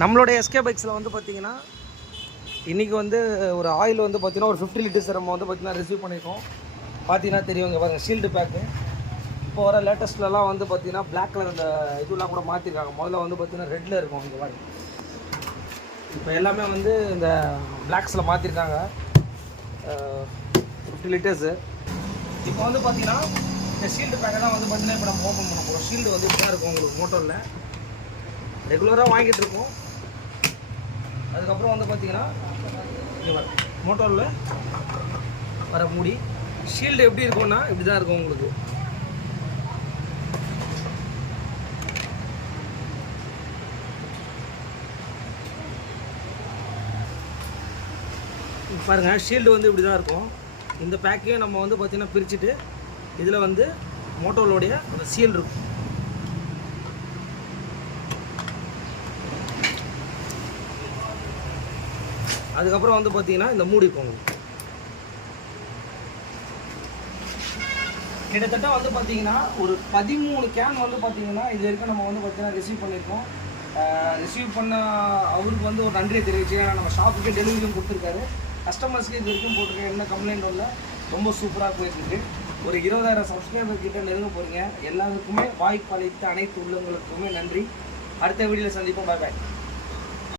நம்மளுடைய எஸ்கே பைக்ஸில் வந்து பார்த்திங்கன்னா இன்றைக்கி வந்து ஒரு ஆயில் வந்து பார்த்திங்கன்னா ஒரு 50 லிட்டர்ஸ் நம்ம வந்து பார்த்திங்கன்னா ரிசீவ் பண்ணியிருக்கோம். பார்த்தீங்கன்னா தெரியுங்க பாருங்கள், ஷீல்டு பேக்கு. இப்போ வர லேட்டஸ்ட்லலாம் வந்து பார்த்திங்கன்னா பிளாக் கலர் இந்த இதெல்லாம் கூட மாற்றிருக்காங்க. முதல்ல வந்து பார்த்திங்கன்னா ரெட்டில் இருக்கும் இந்த மாதிரி. இப்போ எல்லாமே வந்து இந்த பிளாக்ஸில் மாற்றிருக்காங்க. 50 லிட்டர்ஸு. இப்போ வந்து பார்த்திங்கன்னா இந்த ஷீல்டு பேக்கை தான் வந்து பார்த்திங்கன்னா இப்போ நம்ம ஓப்பன் பண்ண போகிறோம். ஷீல்டு வந்து இப்படி தான் இருக்கும் உங்களுக்கு மோட்டரில். ரெகுலராக வாங்கிட்டு இருக்கோம். அதுக்கப்புறம் வந்து பார்த்திங்கன்னா மோட்டரில் வர மூடி ஷீல்டு எப்படி இருக்கும்னா இப்படி தான் இருக்கும் உங்களுக்கு. பாருங்கள், ஷீல்டு வந்து இப்படி தான் இருக்கும். இந்த பேக்கையும் நம்ம வந்து பார்த்திங்கன்னா பிரிச்சுட்டு இதில் வந்து மோட்டோலோடைய அந்த சீல் இருக்கும். அதுக்கப்புறம் வந்து பார்த்திங்கன்னா இந்த மூடி இருக்கும். கிட்டத்தட்ட வந்து பார்த்திங்கன்னா ஒரு 13 கேன் வந்து பார்த்திங்கன்னா இது வரைக்கும் நம்ம வந்து பார்த்திங்கன்னா ரிசீவ் பண்ணியிருக்கோம். ரிசீவ் பண்ண அவருக்கு வந்து ஒரு நன்றியை தெரிவிச்சு, ஏன்னா நம்ம ஷாப்புக்கு டெலிவரியும் கொடுத்துருக்காரு. கஸ்டமர்ஸ்க்கு இது வரைக்கும் போட்டிருக்க என்ன கம்ப்ளைண்ட் இல்லை, ரொம்ப சூப்பராக போயிருக்கு. ஒரு 20,000 சப்ஸ்கிரைபர் கிட்ட நெருங்க போகிறீங்க. எல்லாருக்குமே வாய்ப்பு அளித்த அனைத்து உள்ளவங்களுக்குமே நன்றி. அடுத்த வீடியோவில் சந்திப்போம். பாய் பாய்.